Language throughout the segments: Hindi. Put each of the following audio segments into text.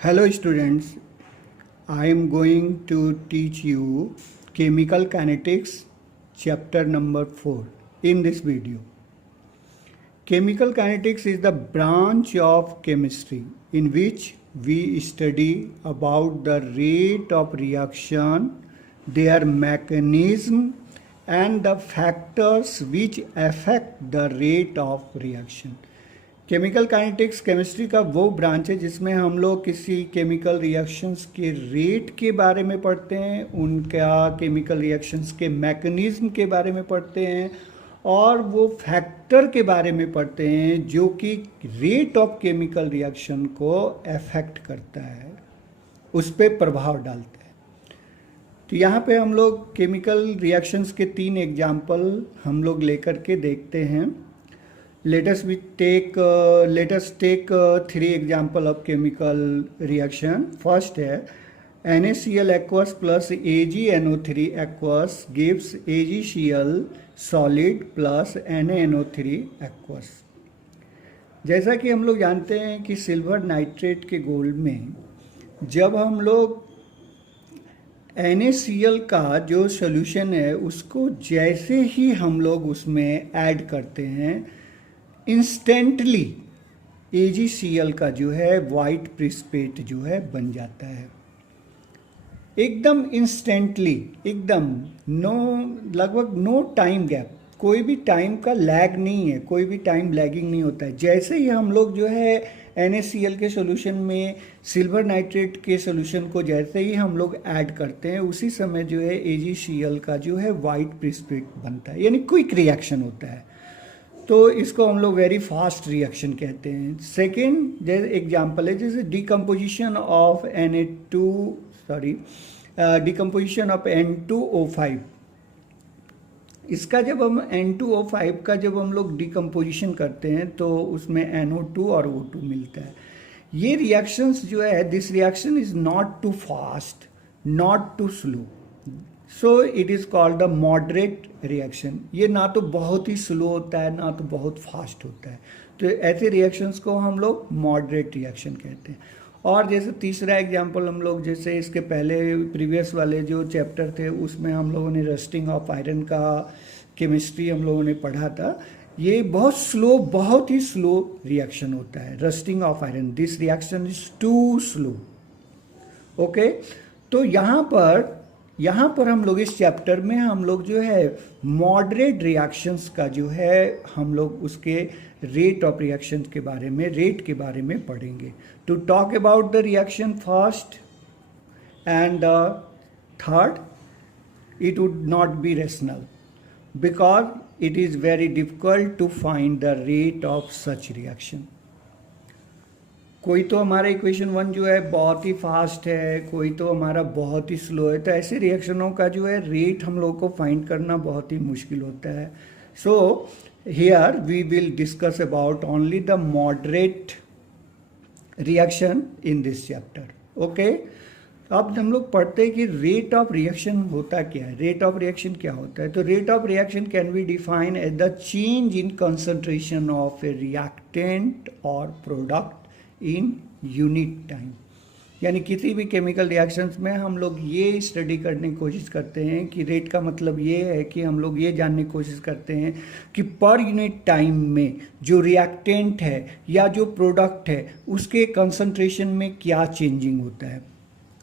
Hello students, I am going to teach you chemical kinetics chapter number 4 in this video. Chemical kinetics is the branch of chemistry in which we study about the rate of reaction, their mechanism and the factors which affect the rate of reaction. Chemical kinetics chemistry का वो ब्रांच है जिसमें हम लोग किसी केमिकल रिएक्शंस के रेट के बारे में पढ़ते हैं, उनका केमिकल रिएक्शंस के मैकेनिज्म के बारे में पढ़ते हैं और वो फैक्टर के बारे में पढ़ते हैं जो कि रेट ऑफ केमिकल रिएक्शन को अफेक्ट करता है, उस पर प्रभाव डालता है। तो यहाँ पे हम लोग केमिकल रिएक्शंस के 3 एग्जाम्पल हम लोग लेकर के देखते हैं। Let us take 3 example of chemical reaction. First है NaCl aqueous plus AgNO3 aqueous gives AgCl solid plus NaNO3 aqueous. जैसा कि हम लोग जानते हैं कि सिल्वर नाइट्रेट के घोल में जब हम लोग NaCl का जो सॉल्यूशन है उसको जैसे ही हम लोग उसमें ऐड करते हैं इंस्टेंटली AgCl का जो है वाइट प्रिसिपिटेट जो है बन जाता है, एकदम इंस्टेंटली, एकदम लगभग नो टाइम गैप, कोई भी टाइम का लैग नहीं है, कोई भी टाइम लैगिंग नहीं होता है। जैसे ही हम लोग जो है NaCl के सॉल्यूशन में सिल्वर नाइट्रेट के सॉल्यूशन को जैसे ही हम लोग ऐड करते हैं उसी समय जो है AgCl का जो है वाइट प्रिसिपिटेट बनता है, यानी क्विक रिएक्शन होता है। तो इसको हम लोग वेरी फास्ट रिएक्शन कहते हैं। सेकेंड जैसे एग्जाम्पल है जैसे डिकम्पोजिशन ऑफ N2O5। इसका जब हम N2O5 का जब हम लोग डिकम्पोजिशन करते हैं तो उसमें NO2 और O2 मिलता है। ये रिएक्शंस जो है this reaction is not too fast, not too slow, so it is called the moderate reaction. ये ना तो बहुत ही स्लो होता है ना तो बहुत फास्ट होता है, तो ऐसे रिएक्शंस को हम लोग मॉडरेट रिएक्शन कहते हैं। और जैसे तीसरा एग्जांपल हम लोग जैसे इसके पहले प्रीवियस वाले जो चैप्टर थे उसमें हम लोगों ने रस्टिंग ऑफ आयरन का केमिस्ट्री हम लोगों ने पढ़ा था। ये बहुत ही स्लो रिएक्शन होता है, rusting of iron. This reaction is too slow. Okay, तो यहाँ पर हम लोग इस चैप्टर में हम लोग जो है मॉडरेट रिएक्शंस का जो है हम लोग उसके रेट ऑफ रिएक्शन के बारे में, रेट के बारे में पढ़ेंगे। To talk about the reaction first and third, it would not be rational because it is very difficult to find the rate of such reaction. कोई तो हमारा इक्वेशन 1 जो है बहुत ही फास्ट है, कोई तो हमारा बहुत ही स्लो है, तो ऐसे रिएक्शनों का जो है रेट हम लोग को फाइंड करना बहुत ही मुश्किल होता है। So here we will discuss about only the moderate reaction in this chapter. Okay, अब हम लोग पढ़ते हैं कि रेट ऑफ रिएक्शन होता क्या है। रेट ऑफ रिएक्शन क्या होता है? तो rate of reaction can be define as the change in concentration of a reactant और प्रोडक्ट इन यूनिट टाइम। यानी किसी भी केमिकल रिएक्शंस में हम लोग ये स्टडी करने की कोशिश करते हैं कि रेट का मतलब ये है कि हम लोग ये जानने की कोशिश करते हैं कि पर यूनिट टाइम में जो रिएक्टेंट है या जो प्रोडक्ट है उसके कंसंट्रेशन में क्या चेंजिंग होता है।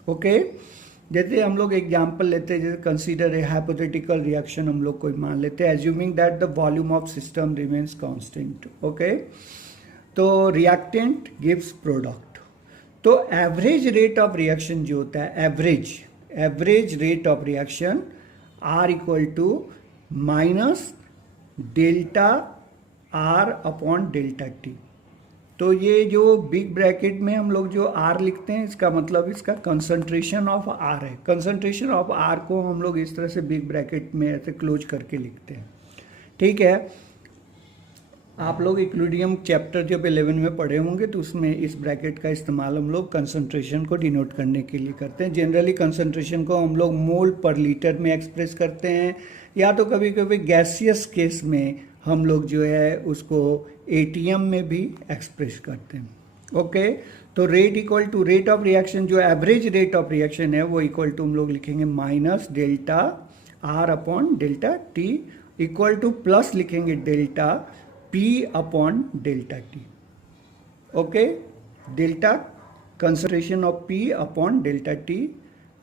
ओके, जैसे हम लोग एग्जांपल लेते हैं, जैसे कंसीडर ए हाइपोथेटिकल रिएक्शन हम लोग कोई मान लेते हैं, assuming that the volume of system remains constant. Okay, तो रिएक्टेंट गिव्स प्रोडक्ट। तो एवरेज रेट ऑफ रिएक्शन जो होता है, average rate of reaction R equal to minus delta R upon delta T। तो ये जो बिग ब्रैकेट में हम लोग जो R लिखते हैं इसका मतलब इसका कंसंट्रेशन ऑफ R है। कंसंट्रेशन ऑफ R को हम लोग इस तरह से बिग ब्रैकेट में ऐसे क्लोज करके लिखते हैं। ठीक है, आप लोग इक्विलिब्रियम चैप्टर जब 11 में पढ़े होंगे तो उसमें इस ब्रैकेट का इस्तेमाल हम लोग कंसंट्रेशन को डिनोट करने के लिए करते हैं। जनरली कंसंट्रेशन को हम लोग मोल पर लीटर में एक्सप्रेस करते हैं, या तो कभी कभी गैसियस केस में हम लोग जो है उसको ATM में भी एक्सप्रेस करते हैं। ओके, तो rate equal to rate of reaction, जो एवरेज रेट ऑफ रिएक्शन है वो इक्वल टू हम लोग लिखेंगे minus delta R upon delta T, equal to plus लिखेंगे delta P upon delta T. Okay, delta concentration of P upon delta T,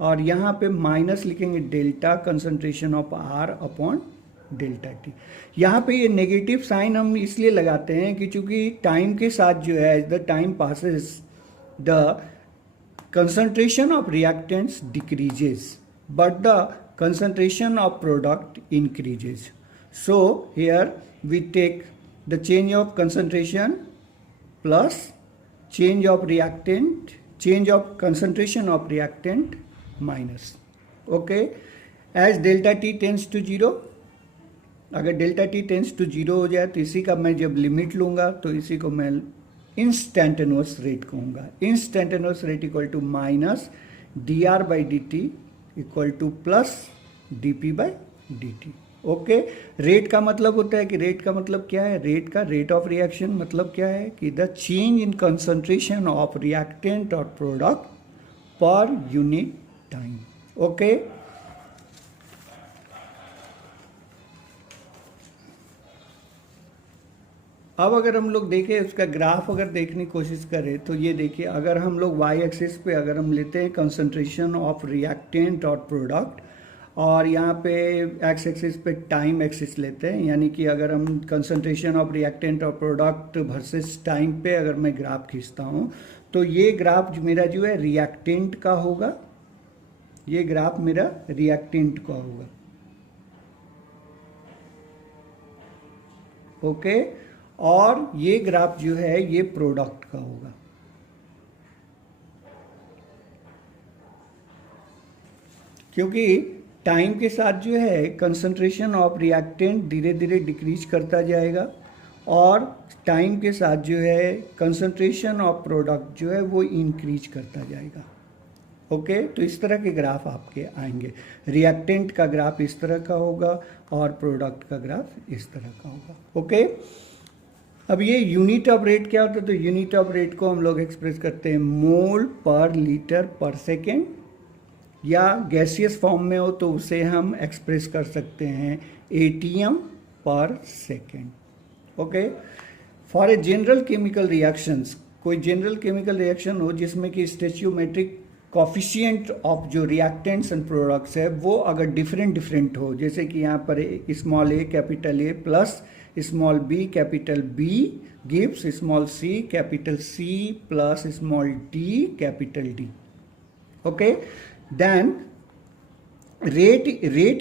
और यहाँ पे माइनस लिखेंगे delta concentration of R upon delta T. यहाँ पे ये नेगेटिव साइन हम इसलिए लगाते हैं कि चूंकि टाइम के साथ जो है, as the time passes the concentration of reactants decreases but the concentration of product increases. So here we take the change of concentration plus change of reactant, change of concentration of reactant minus. Okay, as delta t tends to 0, अगर डेल्टा टी टेंस टू 0 हो जाए तो इसी का मैं जब लिमिट लूंगा तो इसी को मैं इंस्टेंटेनियस रेट कहूँगा। Instantaneous rate equal to minus D R by D T equal to plus D P by D T. Okay, rate का मतलब होता है कि रेट का मतलब क्या है, रेट का रेट ऑफ रिएक्शन मतलब क्या है कि the change in concentration of reactant और product per unit time. Okay, अब अगर हम लोग देखें उसका ग्राफ अगर देखने की कोशिश करें तो ये देखिए, अगर हम लोग वाई एक्सिस पे अगर हम लेते हैं कंसंट्रेशन ऑफ रिएक्टेंट और प्रोडक्ट, और यहाँ पे एक्स एक्सिस पे टाइम एक्सिस लेते हैं, यानी कि अगर हम कंसंट्रेशन ऑफ रिएक्टेंट और प्रोडक्ट वर्सेस टाइम पे अगर मैं ग्राफ खींचता हूँ तो ये ग्राफ मेरा जो है रिएक्टेंट का होगा, ये ग्राफ मेरा रिएक्टेंट का होगा। ओके, और ये ग्राफ जो है ये प्रोडक्ट का होगा। क्योंकि टाइम के साथ जो है कंसंट्रेशन ऑफ रिएक्टेंट धीरे धीरे डिक्रीज करता जाएगा, और टाइम के साथ जो है कंसंट्रेशन ऑफ प्रोडक्ट जो है वो इंक्रीज करता जाएगा। ओके, तो इस तरह के ग्राफ आपके आएंगे, रिएक्टेंट का ग्राफ इस तरह का होगा और प्रोडक्ट का ग्राफ इस तरह का होगा। ओके, अब ये यूनिट ऑफ रेट क्या होता है, तो यूनिट ऑफ रेट को हम लोग एक्सप्रेस करते हैं मोल पर लीटर पर सेकेंड, या गैसियस फॉर्म में हो तो उसे हम एक्सप्रेस कर सकते हैं एटीएम पर second. Okay, for a general chemical reactions, कोई जनरल केमिकल रिएक्शन हो जिसमें कि स्टोइचियोमेट्रिक कॉफिशिएंट ऑफ जो रिएक्टेंट्स एंड प्रोडक्ट्स है वो अगर डिफरेंट हो, जैसे कि यहाँ पर small A capital A plus small B capital B gives small C capital C plus small D capital D. Okay, then rate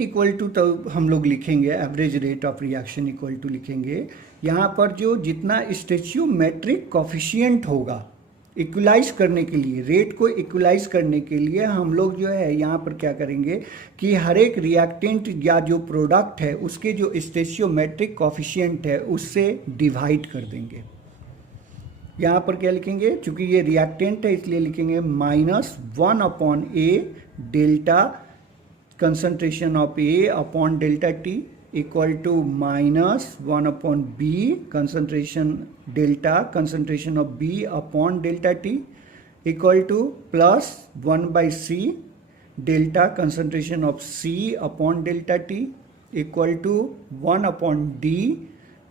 equal to, तो हम लोग लिखेंगे average rate of reaction equal to लिखेंगे यहाँ पर जो जितना स्टोइचियोमेट्रिक कॉफिशिएंट होगा इक्वलाइज करने के लिए, रेट को इक्वलाइज करने के लिए हम लोग जो है यहाँ पर क्या करेंगे कि हर एक रिएक्टेंट या जो प्रोडक्ट है उसके जो स्टोइचियोमेट्रिक कॉफिशिएंट है उससे डिवाइड कर देंगे। यहाँ पर क्या लिखेंगे, चूंकि ये रिएक्टेंट है इसलिए लिखेंगे minus 1 upon A delta concentration of A upon delta T equal to minus 1 upon B concentration delta concentration of B upon delta T equal to plus 1 by C delta concentration of C upon delta T equal to 1 upon D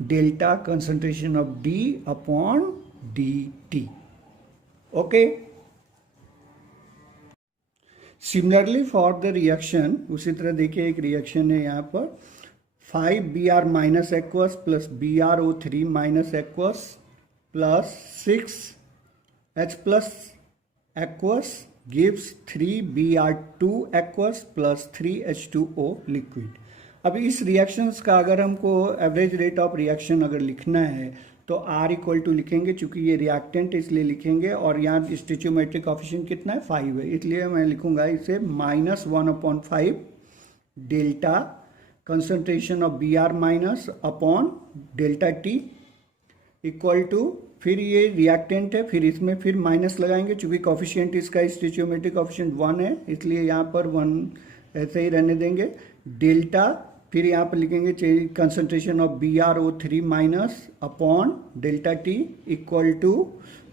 delta concentration of D upon D T. Okay, similarly for the reaction, उसी तरह देखिए एक रिएक्शन है यहाँ पर 5Br minus aqueous plus BrO3 minus aqueous plus 6H plus aqueous gives 3Br2 aqueous plus 3H2O liquid. अब इस रिएक्शंस का अगर हमको एवरेज रेट ऑफ रिएक्शन अगर लिखना है तो R इक्वल टू लिखेंगे, चूंकि ये रिएक्टेंट इसलिए लिखेंगे, और यहाँ स्टोइचियोमेट्रिक कॉफिशिएंट कितना है 5 है, इसलिए मैं लिखूंगा इसे minus 1 upon 5 delta concentration of Br minus upon delta T equal to, फिर ये रिएक्टेंट है फिर इसमें फिर माइनस लगाएंगे, चूंकि कॉफिशिएंट इसका स्टोइचियोमेट्रिक कॉफिशिएंट 1 है इसलिए यहाँ पर 1 ऐसे ही रहने देंगे, डेल्टा फिर यहाँ पर लिखेंगे concentration of BrO3 minus upon delta T equal to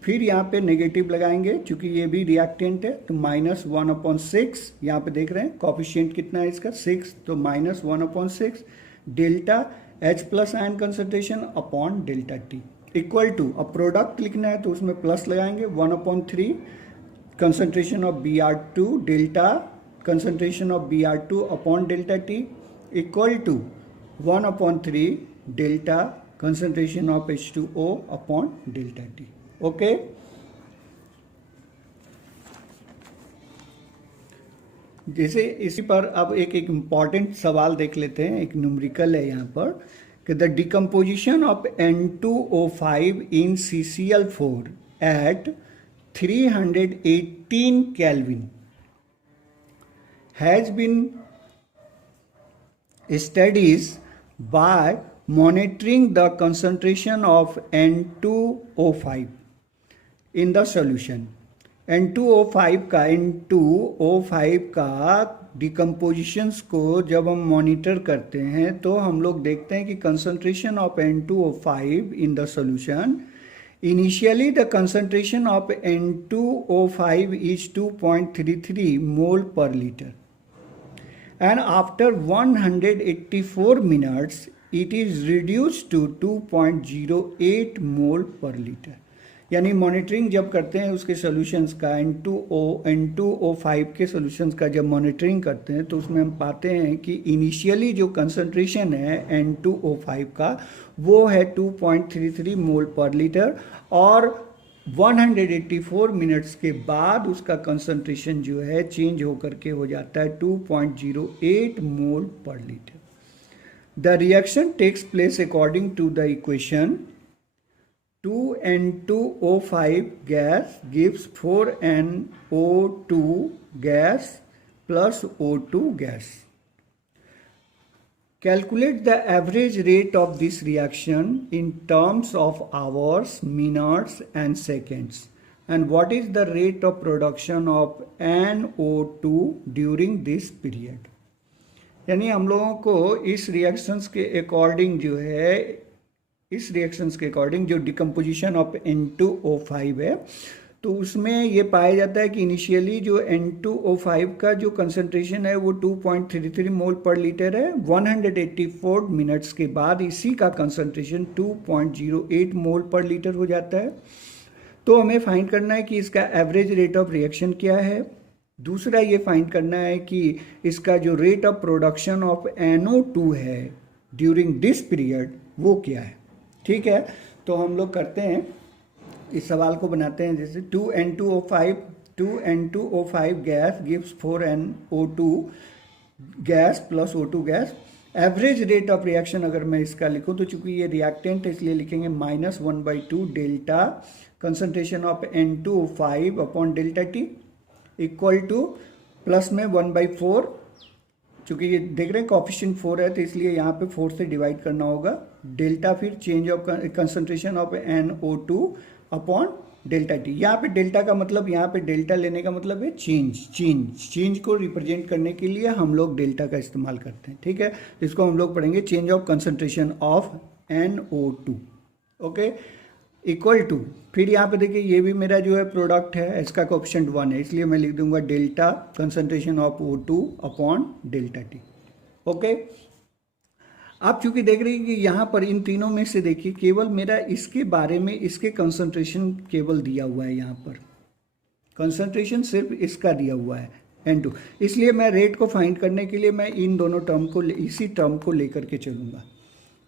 फिर यहाँ पे नेगेटिव लगाएंगे क्योंकि ये भी रिएक्टेंट है, तो -1/6, यहाँ पे देख रहे हैं कॉफिशिएंट कितना है इसका 6, तो -1/6 delta H plus ion concentration upon delta T equal to, अब प्रोडक्ट लिखना है तो उसमें प्लस लगाएंगे 1/3 concentration of Br2 delta concentration of Br2 upon delta T equal to 1/3 delta concentration of H2O upon delta T. Okay, जैसे इसी पर अब एक इम्पॉर्टेंट सवाल देख लेते हैं, एक न्यूमेरिकल है यहाँ पर कि the decomposition of N2O5 in CCl4 at 318 Kelvin has been studied by monitoring the concentration of N2O5 in the solution. N2O5 का डिकम्पोजिशंस को जब हम मॉनिटर करते हैं तो हम लोग देखते हैं कि concentration of N2O5 in the solution, initially the concentration of N2O5 is 2.33 mole per litre and after 184 minutes it is reduced to 2.08 mole per litre. यानी मॉनिटरिंग जब करते हैं उसके सॉल्यूशंस का, N2O5 के सॉल्यूशंस का जब मॉनिटरिंग करते हैं तो उसमें हम पाते हैं कि इनिशियली जो कंसंट्रेशन है N2O5 का वो है 2.33 मोल पर लीटर और 184 मिनट्स के बाद उसका कंसंट्रेशन जो है चेंज होकर के हो जाता है 2.08 मोल per litre. The reaction takes place according to the equation 2N2O5 gas gives 4NO2 gas plus O2 gas. Calculate the average rate of this reaction in terms of hours, minutes and seconds. And what is the rate of production of NO2 during this period? यानी हम लोगों को इस रिएक्शंस के अकॉर्डिंग जो है, इस रिएक्शंस के अकॉर्डिंग जो डिकम्पोजिशन ऑफ N2O5 है तो उसमें ये पाया जाता है कि इनिशियली जो N2O5 का जो कंसंट्रेशन है वो 2.33 मोल पर लीटर है, 184 मिनट्स के बाद इसी का कंसंट्रेशन 2.08 मोल पर लीटर हो जाता है। तो हमें फाइंड करना है कि इसका एवरेज रेट ऑफ रिएक्शन क्या है, दूसरा ये फाइंड करना है कि इसका जो rate of production of NO2 है ड्यूरिंग दिस पीरियड वो क्या है। ठीक है, तो हम लोग करते हैं, इस सवाल को बनाते हैं जैसे 2N2O5 gas gives 4NO2 gas plus O2 gas. Average rate of reaction अगर मैं इसका लिखूं तो चूंकि ये रिएक्टेंट है इसलिए लिखेंगे -1/2 delta concentration of N2O5 upon delta T equal to plus में 1/4, चूंकि ये देख रहे हैं कॉफिशिएंट 4 है तो इसलिए यहाँ पे 4 से डिवाइड करना होगा, डेल्टा फिर change of concentration of NO2 upon delta T। यहाँ पे डेल्टा का मतलब, यहाँ पे डेल्टा लेने का मतलब है चेंज को रिप्रेजेंट करने के लिए हम लोग डेल्टा का इस्तेमाल करते हैं। ठीक है, इसको हम लोग पढ़ेंगे change of concentration of NO2। Okay, equal to, फिर यहाँ पे देखिए ये भी मेरा जो है प्रोडक्ट है, इसका कोएफिशिएंट 1 है इसलिए मैं लिख दूंगा delta concentration of O2 upon delta T। Okay, आप चूंकि देख रहे हैं कि यहाँ पर इन तीनों में से देखिए केवल मेरा इसके बारे में, इसके कंसंट्रेशन केवल दिया हुआ है, यहाँ पर कंसंट्रेशन सिर्फ इसका दिया हुआ है N2, इसलिए मैं रेट को फाइंड करने के लिए मैं इन दोनों टर्म को, इसी टर्म को लेकर के चलूंगा।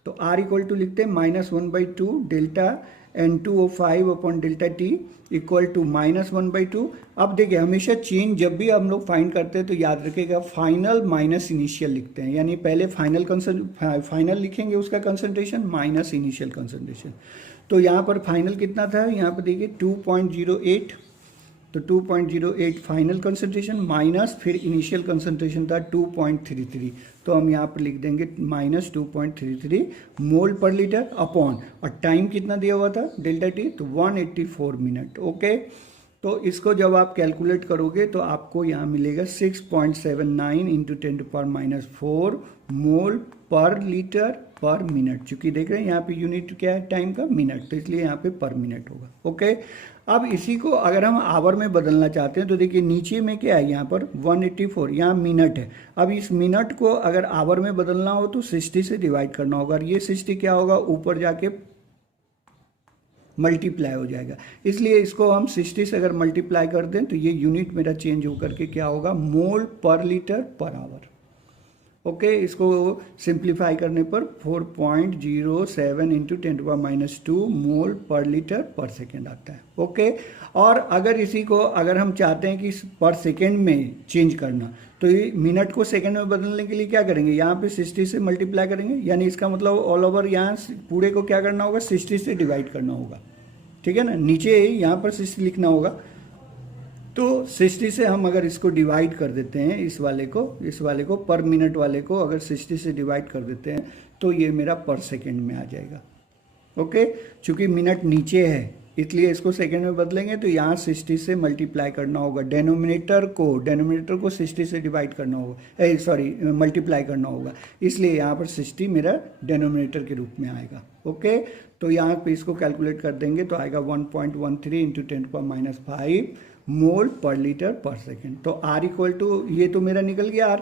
तो R इक्वल टू लिखते हैं -1/2 delta N2O5 upon delta T equal to -1/2। अब देखिए हमेशा चेंज जब भी हम लोग फाइंड करते हैं तो याद रखिएगा फाइनल माइनस इनिशियल लिखते हैं, यानी पहले फाइनल लिखेंगे उसका कंसंट्रेशन माइनस इनिशियल कंसंट्रेशन। तो यहाँ पर फाइनल कितना था, यहाँ पर देखिए 2.08, तो 2.08 फाइनल कंसंट्रेशन माइनस फिर इनिशियल कंसंट्रेशन था 2.33, तो हम यहाँ पर लिख देंगे -2.33 मोल पर लीटर अपॉन, और टाइम कितना दिया हुआ था डेल्टा T, तो 184 मिनट। ओके, तो इसको जब आप कैलकुलेट करोगे तो आपको यहाँ मिलेगा 6.79 इंटू 10⁻⁻4 मोल पर लीटर पर मिनट। चूंकि देख रहे हैं यहाँ पे यूनिट क्या है टाइम का, मिनट, तो इसलिए यहाँ पे पर मिनट होगा। ओके, अब इसी को अगर हम आवर में बदलना चाहते हैं तो देखिए नीचे में क्या है, यहाँ पर 184, यहाँ मिनट है। अब इस मिनट को अगर आवर में बदलना हो तो 60 से डिवाइड करना होगा, और ये 60 क्या होगा, ऊपर जाके मल्टीप्लाई हो जाएगा। इसलिए इसको हम 60 से अगर मल्टीप्लाई कर दें तो ये यूनिट मेरा चेंज होकर के क्या होगा, मोल per litre per hour. Okay, इसको सिंप्लीफाई करने पर 4.07 इंटू 10⁻² मोल पर लीटर पर सेकेंड आता है। ओके, और अगर इसी को अगर हम चाहते हैं कि पर सेकेंड में चेंज करना, तो ये मिनट को सेकेंड में बदलने के लिए क्या करेंगे, यहाँ पे 60 से मल्टीप्लाई करेंगे, यानी इसका मतलब ऑल ओवर यहाँ पूरे को क्या करना होगा, 60 से डिवाइड करना होगा। ठीक है ना, नीचे यहाँ पर 60 लिखना होगा, तो 60 से हम अगर इसको डिवाइड कर देते हैं, इस वाले को पर मिनट वाले को अगर 60 से डिवाइड कर देते हैं तो ये मेरा पर सेकेंड में आ जाएगा। ओके, चूंकि मिनट नीचे है इसलिए इसको सेकेंड में बदलेंगे, तो यहाँ 60 से मल्टीप्लाई करना होगा, डेनोमिनेटर को 60 से डिवाइड करना होगा, मल्टीप्लाई करना होगा, इसलिए यहाँ पर 60 मेरा डेनोमिनेटर के रूप में आएगा। ओके, तो यहाँ पे इसको कैलकुलेट कर देंगे तो आएगा 1.13 इंटू 10⁻5 मोल पर लीटर पर सेकेंड। तो आर इक्वल टू, ये तो मेरा निकल गया आर,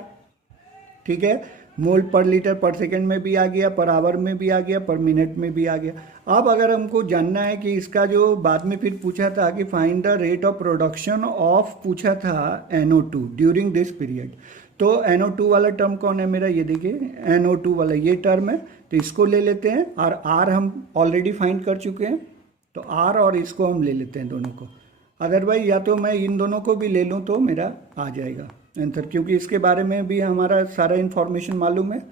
ठीक है, मोल पर लीटर पर सेकेंड में भी आ गया, पर आवर में भी आ गया, पर मिनट में भी आ गया। अब अगर हमको जानना है कि इसका जो बाद में फिर पूछा था कि find the rate of production of, पूछा था NO2 ड्यूरिंग दिस पीरियड, तो NO2 वाला टर्म कौन है मेरा, ये देखिए NO2 वाला ये टर्म है, तो इसको ले लेते हैं, और आर हम ऑलरेडी फाइंड कर चुके हैं, तो आर और इसको हम ले लेते हैं दोनों को। अदरवाइज या तो मैं इन दोनों को भी ले लूँ तो मेरा आ जाएगा आंसर, क्योंकि इसके बारे में भी हमारा सारा इन्फॉर्मेशन मालूम है,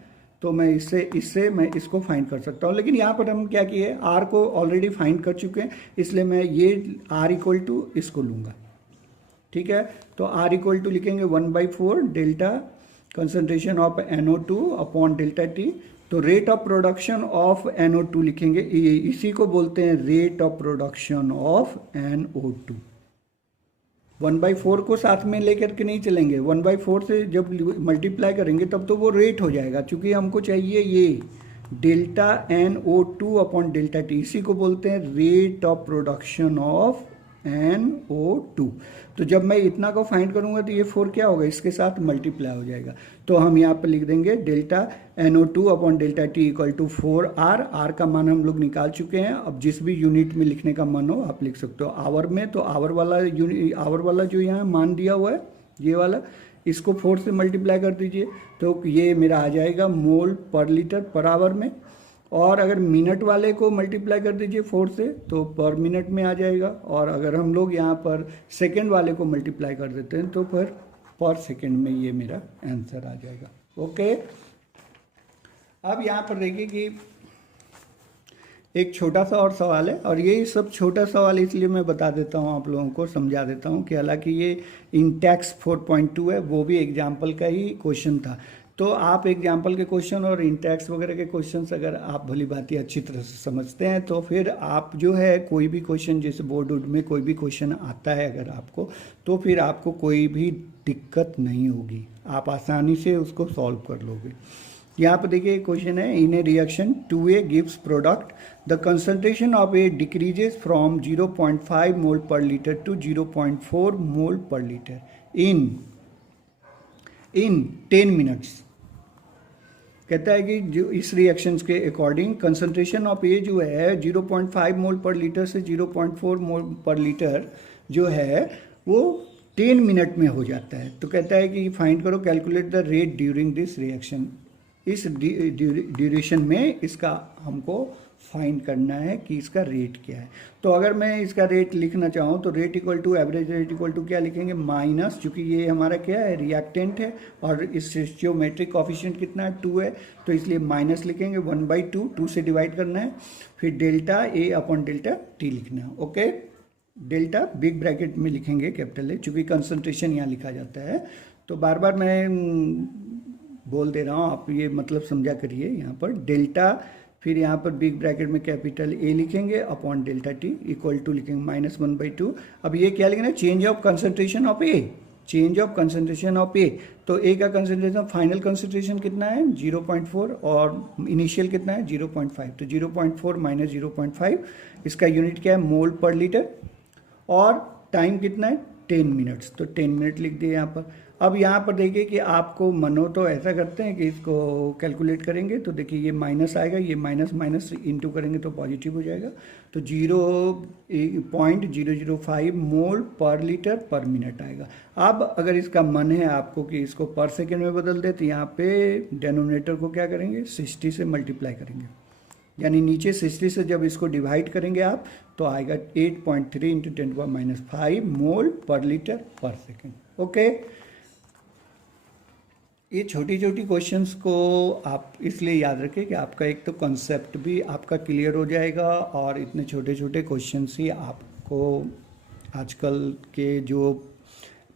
तो मैं इससे मैं इसको फाइंड कर सकता हूँ। लेकिन यहाँ पर हम क्या किए, आर को ऑलरेडी फाइंड कर चुके हैं, इसलिए मैं ये आर इक्वल टू इसको लूँगा। ठीक है, तो आर इक्वल टू लिखेंगे 1/4 delta concentration of NO2 upon delta T. तो rate of production of NO2 लिखेंगे, इसी को बोलते हैं rate of production of NO2। 1/4 को साथ में लेकर के नहीं चलेंगे, 1/4 से जब मल्टीप्लाई करेंगे तब तो वो रेट हो जाएगा, क्योंकि हमको चाहिए ये delta NO2 upon delta T, इसी को बोलते हैं rate of production of NO2। तो जब मैं इतना को फाइंड करूंगा तो ये 4 क्या होगा, इसके साथ मल्टीप्लाई हो जाएगा, तो हम यहाँ पर लिख देंगे delta NO2 upon delta T equal to 4R। R का मान हम लोग निकाल चुके हैं, अब जिस भी यूनिट में लिखने का मन हो आप लिख सकते हो। आवर में तो आवर वाला जो यहाँ मान दिया हुआ है ये वाला, इसको 4 से मल्टीप्लाई कर दीजिए, तो ये मेरा आ जाएगा मोल पर लीटर पर आवर में, और अगर मिनट वाले को मल्टीप्लाई कर दीजिए 4 से तो पर मिनट में आ जाएगा, और अगर हम लोग यहाँ पर सेकेंड वाले को मल्टीप्लाई कर देते हैं तो फिर पर सेकेंड में ये मेरा आंसर आ जाएगा। ओके, अब यहाँ पर देखिए कि एक छोटा सा और सवाल है, और ये सब छोटा सवाल इसलिए मैं बता देता हूँ आप लोगों को, समझा देता हूँ कि हालांकि ये इंटेक्स 4.2 है, वो भी एग्जाम्पल का ही क्वेश्चन था। तो आप एग्जाम्पल के क्वेश्चन और इंटेक्स वगैरह के क्वेश्चंस अगर आप भली भांति अच्छी तरह से समझते हैं तो फिर आप जो है कोई भी क्वेश्चन, जैसे बोर्ड वोर्ड में कोई भी क्वेश्चन आता है अगर आपको, तो फिर आपको कोई भी दिक्कत नहीं होगी, आप आसानी से उसको सॉल्व कर लोगे। यहाँ पर देखिए क्वेश्चन है, in a reaction 2A gives product the concentration of A decreases from 0.5 mole per litre to 0.4 mole per litre in 10 minutes. कहता है कि जो इस रिएक्शंस के अकॉर्डिंग कंसंट्रेशन ऑफ ए जो है 0.5 मोल पर लीटर से 0.4 मोल पर लीटर जो है वो 10 मिनट में हो जाता है। तो कहता है कि फाइंड करो, calculate the rate during this reaction. इस ड्यूरेशन में इसका हमको फाइंड करना है कि इसका रेट क्या है। तो अगर मैं इसका रेट लिखना चाहूँ तो rate equal to average rate equal to क्या लिखेंगे, माइनस, चूँकि ये हमारा क्या है रिएक्टेंट है और इस स्टोइकोमेट्रिक कोफिशिएंट कितना है 2 है, तो इसलिए माइनस लिखेंगे 1/2, 2 से डिवाइड करना है, फिर delta A upon delta T लिखना है। ओके, डेल्टा बिग ब्रैकेट में लिखेंगे कैपिटल ए, चूँकि कंसंट्रेशन यहाँ लिखा जाता है। तो बार बार मैं बोल दे रहा हूँ, आप ये मतलब समझा करिए। यहाँ पर डेल्टा, फिर यहाँ पर बिग ब्रैकेट में कैपिटल A लिखेंगे upon delta T equal to लिखेंगे -1/2। अब ये क्या लिखना है, change of concentration of A, change of concentration of A। तो A का कंसंट्रेशन, फाइनल कंसंट्रेशन कितना है 0.4 और इनिशियल कितना है 0.5, तो 0.4 माइनस 0.5, इसका यूनिट क्या है मोल पर लीटर, और टाइम कितना है 10 मिनट्स, तो 10 मिनट लिख दिए यहाँ पर। अब यहाँ पर देखिए कि आपको मनो तो ऐसा करते हैं कि इसको कैलकुलेट करेंगे तो देखिए ये माइनस आएगा, ये माइनस माइनस इंटू करेंगे तो पॉजिटिव हो जाएगा, तो 0.005 मोल पर लीटर पर मिनट आएगा। अब अगर इसका मन है आपको कि इसको पर सेकेंड में बदल दे तो यहाँ पे डेनोमिनेटर को क्या करेंगे 60 से मल्टीप्लाई करेंगे, यानी नीचे 60 से जब इसको डिवाइड करेंगे आप तो आएगा 8.3 इंटू 10⁻⁵ मोल पर लीटर पर सेकेंड। ओके, ये छोटी छोटी क्वेश्चंस को आप इसलिए याद रखें कि आपका एक तो कॉन्सेप्ट भी आपका क्लियर हो जाएगा और इतने छोटे छोटे क्वेश्चंस ही आपको आजकल के जो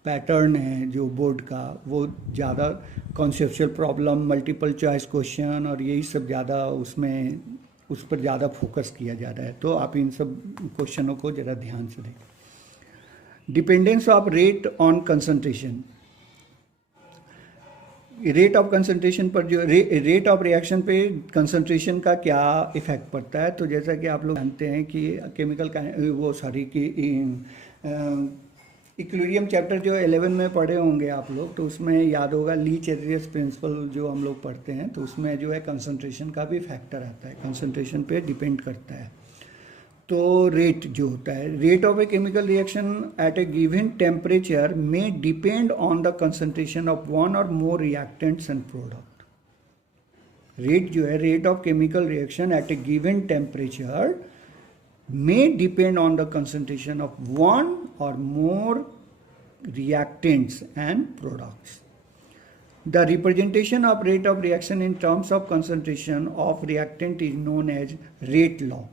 पैटर्न है जो बोर्ड का वो ज़्यादा conceptual problem, multiple choice question और यही सब ज़्यादा उसमें उस पर ज़्यादा फोकस किया जा रहा है, तो आप इन सब क्वेश्चनों को ज़रा ध्यान से देखें। Dependence of rate on concentration, rate of concentration पर जो रेट ऑफ रिएक्शन पे कंसंट्रेशन का क्या इफेक्ट पड़ता है, तो जैसा कि आप लोग जानते हैं कि केमिकल का वो सॉरी कि इक्विलिब्रियम चैप्टर जो 11 में पढ़े होंगे आप लोग, तो उसमें याद होगा लीच-एरियस प्रिंसिपल जो हम लोग पढ़ते हैं, तो उसमें जो है कंसंट्रेशन का भी फैक्टर आता है, कंसंट्रेशन पे डिपेंड करता है। तो रेट जो होता है, rate of a chemical reaction at a given temperature में depend on the concentration of one और more reactants and product. Rate जो है, rate of chemical reaction at a given temperature may depend on the concentration of one or more reactants and products. The representation of rate of reaction in terms of concentration of reactant is known as rate law.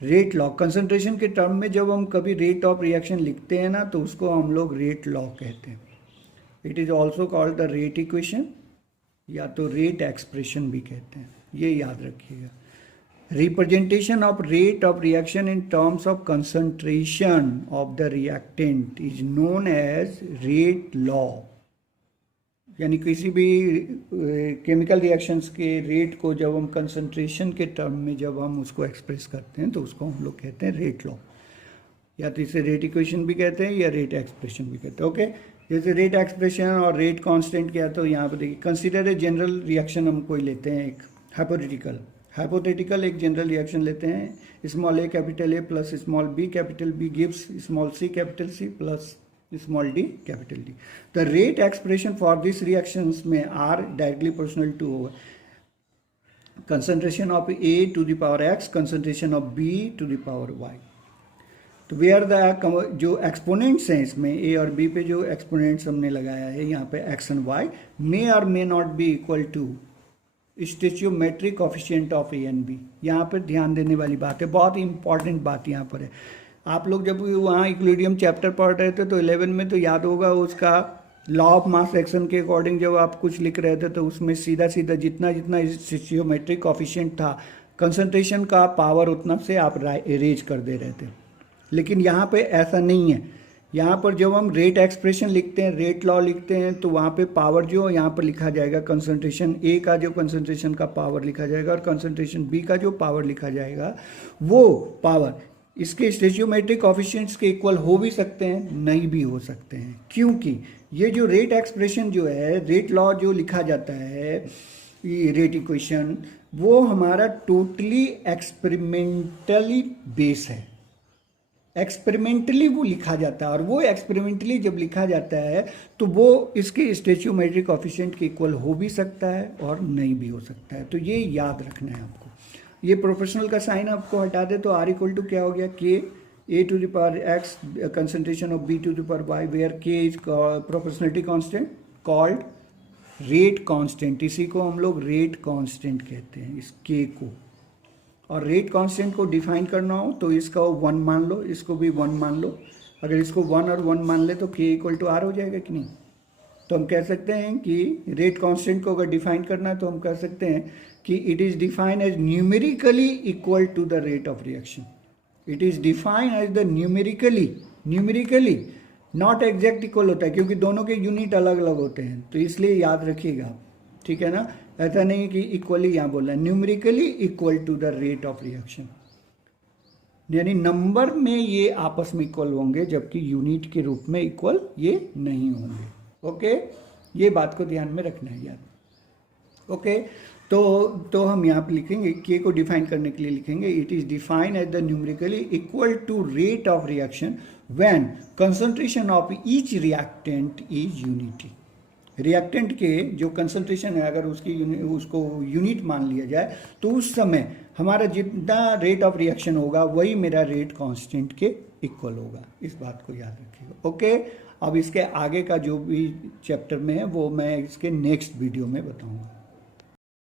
Rate law, concentration के टर्म में जब हम कभी रेट ऑफ रिएक्शन लिखते हैं ना तो उसको हम लोग रेट लॉ कहते हैं। It is also called the rate equation या तो रेट एक्सप्रेशन भी कहते हैं, ये याद रखिएगा। Representation of rate of reaction in terms of concentration of the reactant is known as rate law। यानी किसी भी केमिकल रिएक्शंस के रेट को जब हम कंसंट्रेशन के टर्म में जब हम उसको एक्सप्रेस करते हैं तो उसको हम लोग कहते हैं रेट लॉ, या तो इसे रेट इक्वेशन भी कहते हैं या रेट एक्सप्रेशन भी कहते हैं। ओके, जैसे रेट एक्सप्रेशन और रेट कांस्टेंट क्या, तो यहाँ पर देखिए कंसिडर ए जनरल रिएक्शन हम कोई लेते हैं, एक हाइपोथेटिकल एक जनरल रिएक्शन लेते हैं, small A capital A plus small B capital B gives small C capital C plus small D capital D. The rate expression for this reactions में are directly proportional to concentration of A to the power x, concentration of B to the power y. तो वेयर द जो एक्सपोनेंट्स हैं इसमें ए और बी पे जो एक्सपोनेंट्स हमने लगाया है यहाँ पे x and y may or may not be equal to stoichiometric coefficient of A and B. यहाँ पर ध्यान देने वाली बात है, बहुत ही इंपॉर्टेंट बात यहाँ पर है। आप लोग जब वहाँ इक्विलिब्रियम चैप्टर पढ़ रहे थे तो 11 में तो याद होगा उसका लॉ ऑफ मास एक्शन के अकॉर्डिंग जब आप कुछ लिख रहे थे तो उसमें सीधा सीधा जितना जितना स्टेचियोमेट्रिक कोफिशिएंट था कंसंट्रेशन का पावर उतना से आप अरेंज कर दे रहे थे, लेकिन यहाँ पे ऐसा नहीं है। यहाँ पर जब हम रेट एक्सप्रेशन लिखते हैं, रेट लॉ लिखते हैं, तो वहाँ पे पावर जो यहाँ पर लिखा जाएगा, कंसंट्रेशन ए का जो कंसंट्रेशन का पावर लिखा जाएगा और कंसंट्रेशन बी का जो पावर लिखा जाएगा, वो पावर इसके स्टेचियोमेट्रिक कोफिशिएंट्स के इक्वल हो भी सकते हैं, नहीं भी हो सकते हैं, क्योंकि ये जो रेट एक्सप्रेशन जो है, रेट लॉ जो लिखा जाता है, ये रेट इक्वेशन, वो हमारा टोटली एक्सपेरिमेंटली बेस है। एक्सपेरिमेंटली वो लिखा जाता है और वो एक्सपेरिमेंटली जब लिखा जाता है तो वो इसके स्टेचियोमेट्रिक कोफिशिएंट के इक्वल हो भी सकता है और नहीं भी हो सकता है, तो ये याद रखना है आपको। ये प्रोपोर्शनल का साइन आपको हटा दे तो आर इक्वल टू क्या हो गया, k A to the power x concentration of B to the power y, where k is proportionality constant called rate constant. इसी को हम लोग रेट कांस्टेंट कहते हैं, इस के को। और रेट कांस्टेंट को डिफाइन करना हो तो इसका 1 मान लो, इसको भी 1 मान लो। अगर इसको 1 और 1 मान ले तो के इक्वल टू आर हो जाएगा कि नहीं। तो हम कह सकते हैं कि रेट कांस्टेंट को अगर डिफाइन करना है तो हम कह सकते हैं कि it is defined as numerically equal to the rate of reaction. It is defined as the numerically not exact equal होता है, क्योंकि दोनों के यूनिट अलग अलग होते हैं, तो इसलिए याद रखिएगा, ठीक है ना। ऐसा नहीं कि इक्वली यहाँ बोलना है, numerically equal to the rate of reaction. यानी नंबर में ये आपस में इक्वल होंगे, जबकि यूनिट के रूप में इक्वल ये नहीं होंगे। ओके, ये बात को ध्यान में रखना है यार। ओके, तो हम यहाँ पे लिखेंगे, के को डिफाइन करने के लिए लिखेंगे, it is define as the numerically equal to rate of reaction when concentration of each reactant is unity. Reactant के जो कंसंट्रेशन है, अगर उसको यूनिट मान लिया जाए, तो उस समय हमारा जितना रेट ऑफ रिएक्शन होगा वही मेरा रेट कांस्टेंट के इक्वल होगा। इस बात को याद रखिएगा। ओके, अब इसके आगे का जो भी चैप्टर में है वो मैं इसके नेक्स्ट वीडियो में बताऊंगा।